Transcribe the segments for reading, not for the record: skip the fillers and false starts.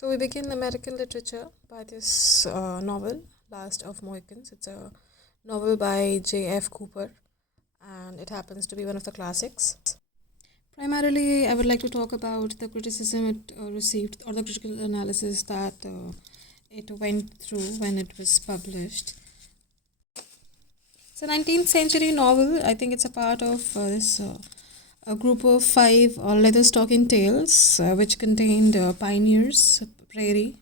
So we begin American literature by this novel, Last of Mohicans. It's a novel by J.F. Cooper, and it happens to be one of the classics. Primarily, I would like to talk about the criticism it received, or the critical analysis that it went through when it was published. It's a 19th century novel. I think it's a part of this a group of five leather stocking tales, which contained Pioneers, Prairie,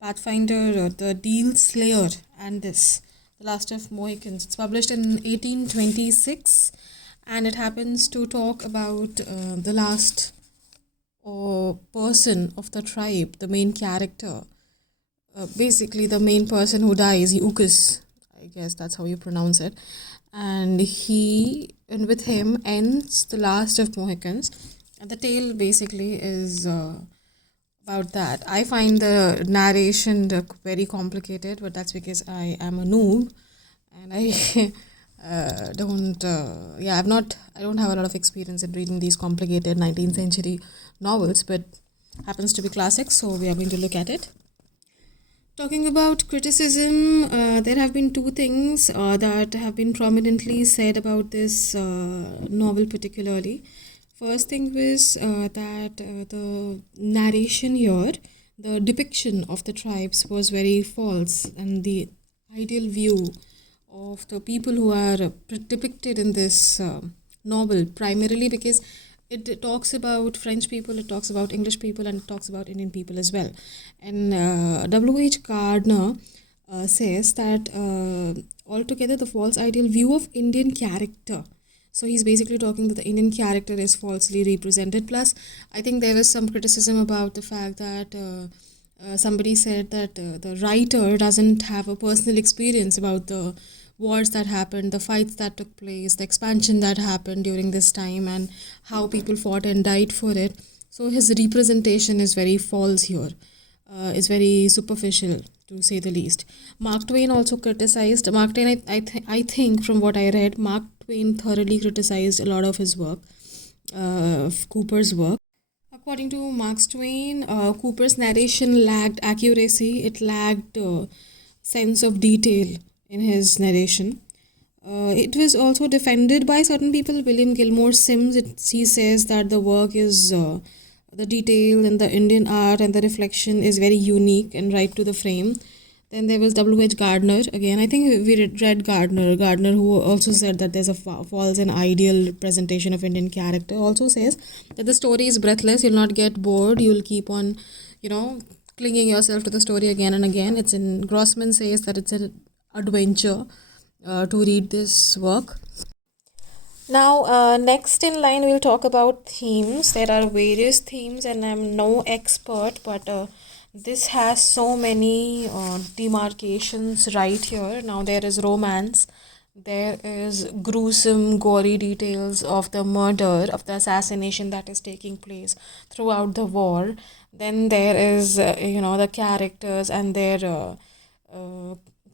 Pathfinder, The Deal Slayer, and this, The Last of Mohicans. It's published in 1826, and it happens to talk about the last person of the tribe, the main character. Basically, the main person who dies, Ucus, I guess that's how you pronounce it. And with him ends the last of Mohicans. And the tale basically is about that. I find the narration very complicated, but that's because I am a noob and I I don't have a lot of experience in reading these complicated 19th century novels, but happens to be classics, so we are going to look at it. Talking about criticism, there have been two things that have been prominently said about this novel particularly. First thing was that the narration here, the depiction of the tribes was very false, and the ideal view of the people who are depicted in this novel, primarily because it talks about French people, it talks about English people, and it talks about Indian people as well. And W.H. Gardner says that altogether the false ideal view of Indian character. So he's basically talking that the Indian character is falsely represented. Plus, I think there was some criticism about the fact that somebody said that the writer doesn't have a personal experience about the wars that happened, the fights that took place, the expansion that happened during this time, and how people fought and died for it. So his representation is very false here, is very superficial to say the least. Mark Twain also criticized. Mark Twain, I think from what I read, Mark Twain thoroughly criticized a lot of his work, Cooper's work. According to Mark Twain, Cooper's narration lacked accuracy. It lacked sense of detail in his narration. It was also defended by certain people. William Gilmore Simms, he says that the work is the detail and the Indian art and the reflection is very unique and right to the frame. Then there was W.H. Gardner. Again, I think we read Gardner, who also said that there's a false and ideal representation of Indian character, also says that the story is breathless. You'll not get bored. You'll keep on, clinging yourself to the story again and again. Grossman says that it's an adventure to read this work. Now, next in line, we'll talk about themes. There are various themes, and I'm no expert, but this has so many demarcations right here. Now, there is romance, there is gruesome, gory details of the murder, of the assassination that is taking place throughout the war. Then there is, the characters and their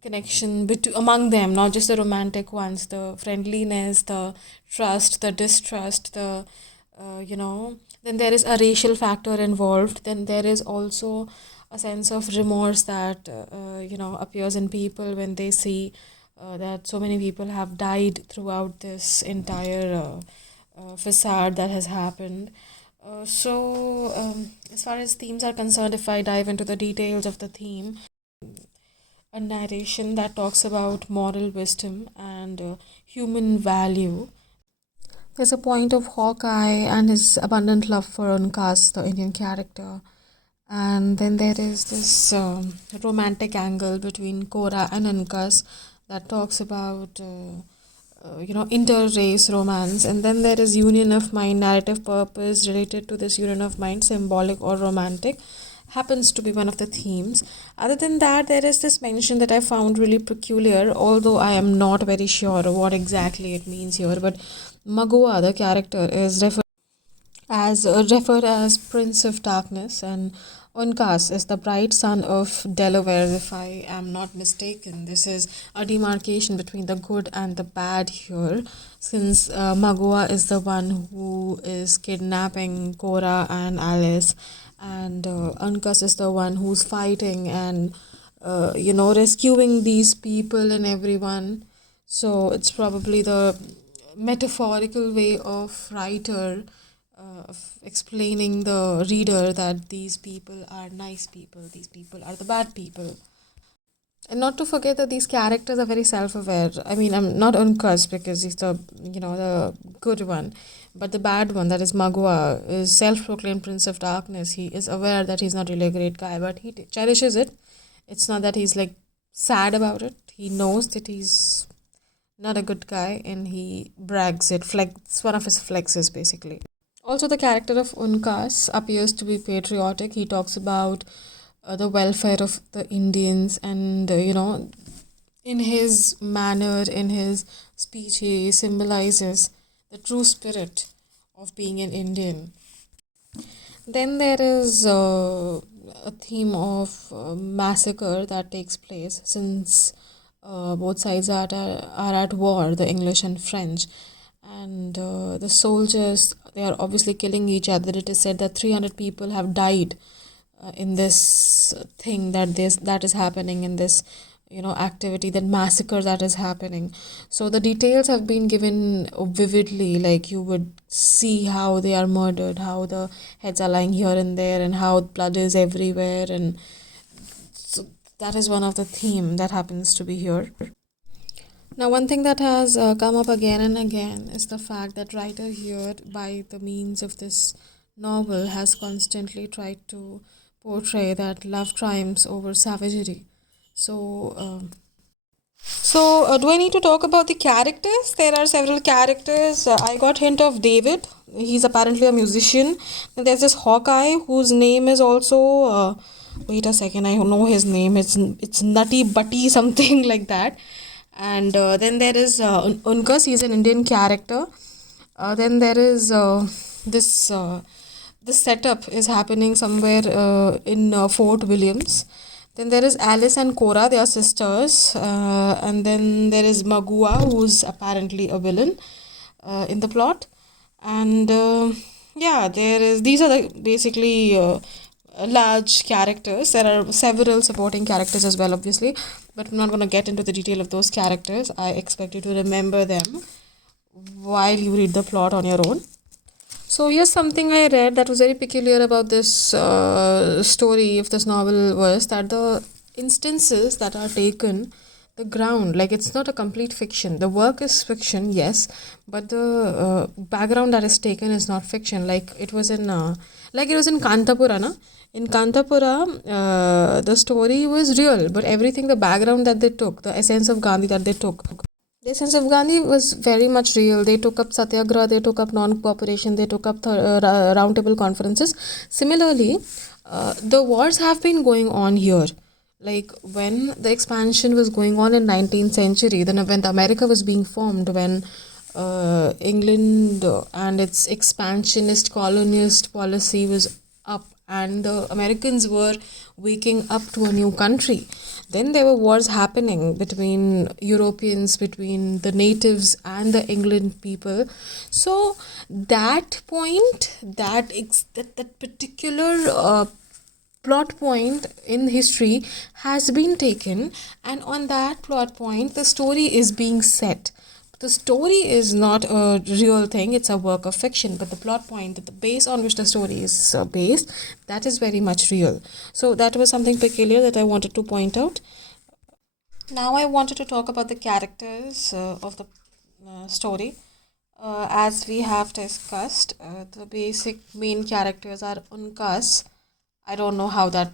connection among them, not just the romantic ones, the friendliness, the trust, the distrust, then there is a racial factor involved. Then there is also a sense of remorse that appears in people when they see that so many people have died throughout this entire facade that has happened. As far as themes are concerned, if I dive into the details of the theme, a narration that talks about moral wisdom and human value. There's a point of Hawkeye and his abundant love for Uncas, the Indian character. And then there is this romantic angle between Cora and Uncas that talks about, inter-race romance. And then there is union of mind, narrative purpose related to this union of mind, symbolic or romantic, happens to be one of the themes. Other than that, there is this mention that I found really peculiar, although I am not very sure what exactly it means here. But Magua, the character, is referred as Prince of Darkness, and Uncas is the bright son of Delaware, if I am not mistaken. This is a demarcation between the good and the bad here, since Magua is the one who is kidnapping Cora and Alice, and Ankas is the one who's fighting and rescuing these people and everyone. So it's probably the metaphorical way of writer of explaining the reader that these people are nice people, these people are the bad people. And not to forget that these characters are very self-aware. I mean, I'm not Unkas because he's the good one, but the bad one, that is Magua, is self-proclaimed prince of darkness. He is aware that he's not really a great guy, but he cherishes it. It's not that he's like sad about it. He knows that he's not a good guy, and he brags it. It's one of his flexes, basically. Also, the character of Unkas appears to be patriotic. He talks about the welfare of the Indians, and in his manner, in his speech, he symbolizes the true spirit of being an Indian. Then there is a theme of massacre that takes place since both sides are at war, the English and French. And the soldiers, they are obviously killing each other. It is said that 300 people have died in this thing that is happening in this activity, that massacre that is happening. So the details have been given vividly, like you would see how they are murdered, how the heads are lying here and there, and how blood is everywhere. And so that is one of the theme that happens to be here. Now, one thing that has come up again and again is the fact that writer here, by the means of this novel, has constantly tried to portray that love triumphs over savagery. So, do I need to talk about the characters? There are several characters. I got hint of David. He's apparently a musician. And there's this Hawkeye whose name is also. Wait a second, I know his name. It's Nutty Butty something like that. And then there is Unkas. He's an Indian character. Then there is this. The setup is happening somewhere in Fort Williams. Then there is Alice and Cora, they are sisters. And then there is Magua, who's apparently a villain in the plot. And these are basically large characters. There are several supporting characters as well, obviously, but I'm not going to get into the detail of those characters. I expect you to remember them while you read the plot on your own. So here's something I read that was very peculiar about this story of this novel, was that the instances that are taken, the ground, like it's not a complete fiction. The work is fiction, yes, but the background that is taken is not fiction. Like it was in Kantapura, na? In Kantapura, the story was real, but everything, the background that they took, the essence of Gandhi that they took, the essence of Gandhi was very much real. They took up satyagraha, they took up non-cooperation, they took up roundtable conferences. Similarly, the wars have been going on here. Like when the expansion was going on in 19th century, then when America was being formed, when England and its expansionist colonialist policy was up, and the Americans were waking up to a new country. Then there were wars happening between Europeans, between the natives and the England people. So that point, that particular plot point in history has been taken, and on that plot point, the story is being set. The story is not a real thing, it's a work of fiction, but the plot point, the base on which the story is based, that is very much real. So that was something peculiar that I wanted to point out. Now I wanted to talk about the characters of the story. As we have discussed, the basic main characters are Unkas. I don't know how that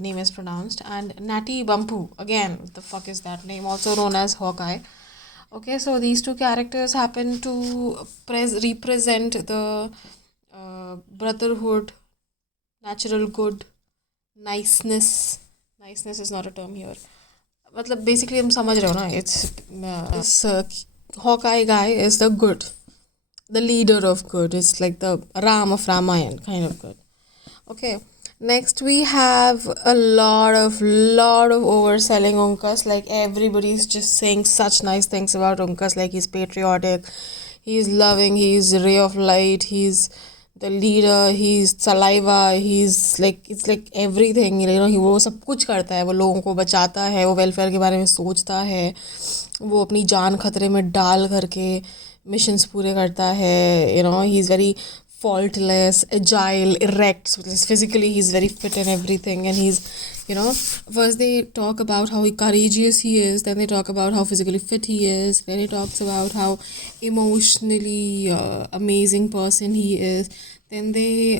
name is pronounced, and Natty Bumpu. Again, the fuck is that name? Also known as Hawkeye. Okay, so these two characters happen to represent the brotherhood, natural good, niceness. Niceness is not a term here. मतलब basically हम समझ रहे हो ना, it's Hawkeye guy is the good, the leader of good. It's like the Ram of Ramayan kind of good. Okay. Next we have a lot of overselling Unkas. Like everybody's just saying such nice things about Unkas. Like he's patriotic, he's loving, he's a ray of light, he's the leader, he's saliva, he's like, it's like everything, he वो सब कुछ करता है, वो लोगों को बचाता है, वो वेलफेयर के बारे में सोचता है, वो अपनी जान खतरे में डाल करके मिशंस पूरे करता है, he is very faultless, agile, erect, so physically he's very fit and everything, and he's, first they talk about how courageous he is, then they talk about how physically fit he is, then he talks about how emotionally amazing person he is, then they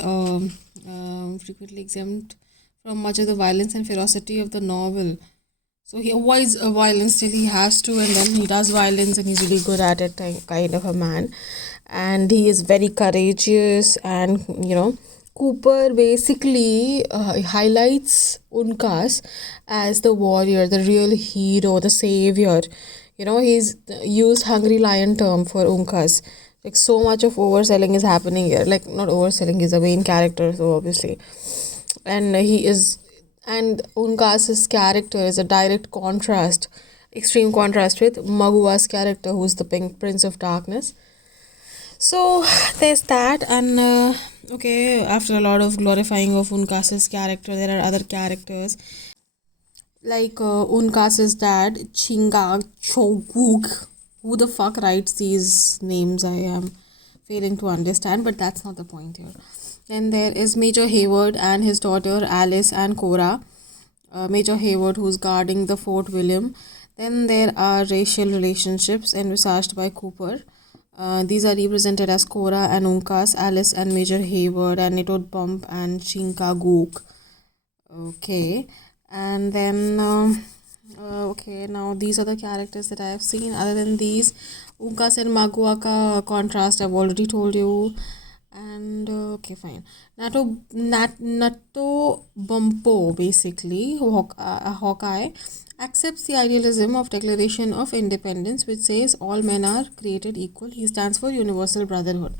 frequently exempt from much of the violence and ferocity of the novel. So he avoids violence till he has to, and then he does violence, and he's really good at it, kind of a man. And he is very courageous, and Cooper basically highlights Unkas as the warrior, the real hero, the savior. He's used hungry lion term for Unkas. Like, so much of overselling is happening here. Like, not overselling, he's the main character, so obviously. And Unkas's character is a direct contrast, extreme contrast with Magua's character, who's the Pink Prince of Darkness. So there's that, and after a lot of glorifying of Unkas's character, there are other characters like Unkas's dad, Chinga Choguk. Who the fuck writes these names? I am failing to understand, but that's not the point here. Then there is Major Hayward and his daughter Alice and Cora. Major Hayward, who's guarding the Fort William. Then there are racial relationships envisaged by Cooper. These are represented as Cora and Unkas, Alice and Major Hayward, and Nitod Bump and Chinka Gook. Okay, and then now these are the characters that I have seen. Other than these, Unkas and Magua ka contrast I've already told you. And okay, fine. Nato Bumpo, basically, Hawkeye, accepts the idealism of Declaration of Independence, which says all men are created equal. He stands for universal brotherhood.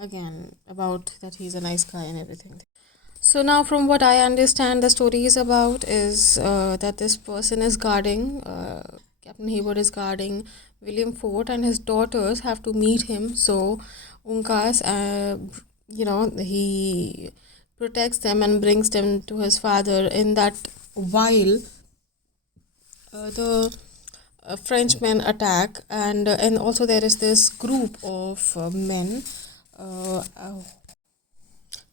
Again, about that he's a nice guy and everything. So now, from what I understand, the story is about is that this person is guarding, Captain Hayward is guarding William Fort, and his daughters have to meet him. So Unkas, he protects them and brings them to his father. In that while the Frenchmen attack, and also there is this group of men.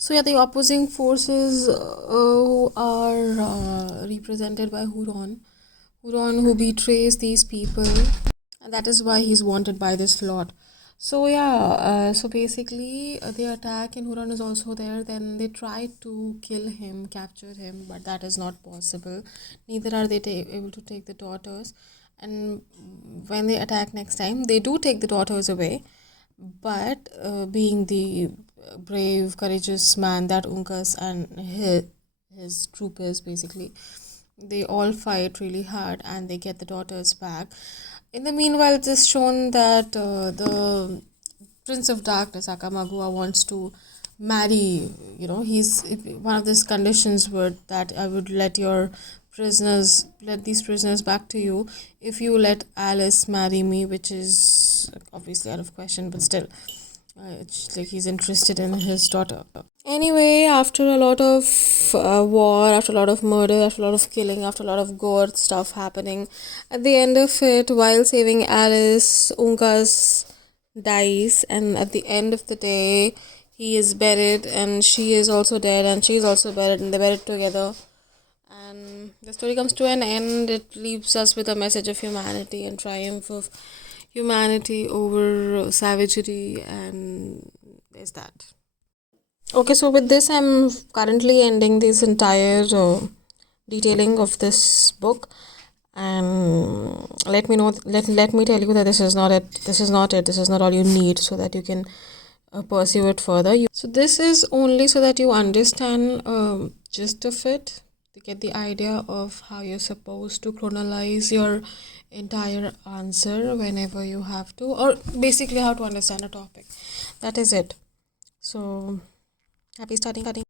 So yeah, the opposing forces who are represented by Huron, who betrays these people, and that is why he's wanted by this lot. So yeah, so basically the attack, and Huron is also there. Then they try to kill him, capture him, but that is not possible. Neither are they able to take the daughters. And when they attack next time, they do take the daughters away. But being the brave, courageous man that Unkas and his troopers, basically, they all fight really hard and they get the daughters back. In the meanwhile, it is shown that the Prince of Darkness, Akamagua, wants to marry, he's one of these conditions were that I would let these prisoners back to you if you let Alice marry me, which is obviously out of question, but still, it's like he's interested in his daughter. Anyway, after a lot of war, after a lot of murder, after a lot of killing, after a lot of gore stuff happening, at the end of it, while saving Alice, Unkas dies, and at the end of the day, he is buried, and she is also dead, and she is also buried, and they're buried together. And the story comes to an end. It leaves us with a message of humanity and triumph of humanity over savagery, and there's that. Okay, so with this, I'm currently ending this entire detailing of this book, and let me tell you that this is not it. This is not all you need, so that you can pursue it further. So this is only so that you understand gist of it, to get the idea of how you're supposed to chronologize your entire answer whenever you have to, or basically how to understand a topic. That is it. So happy studying.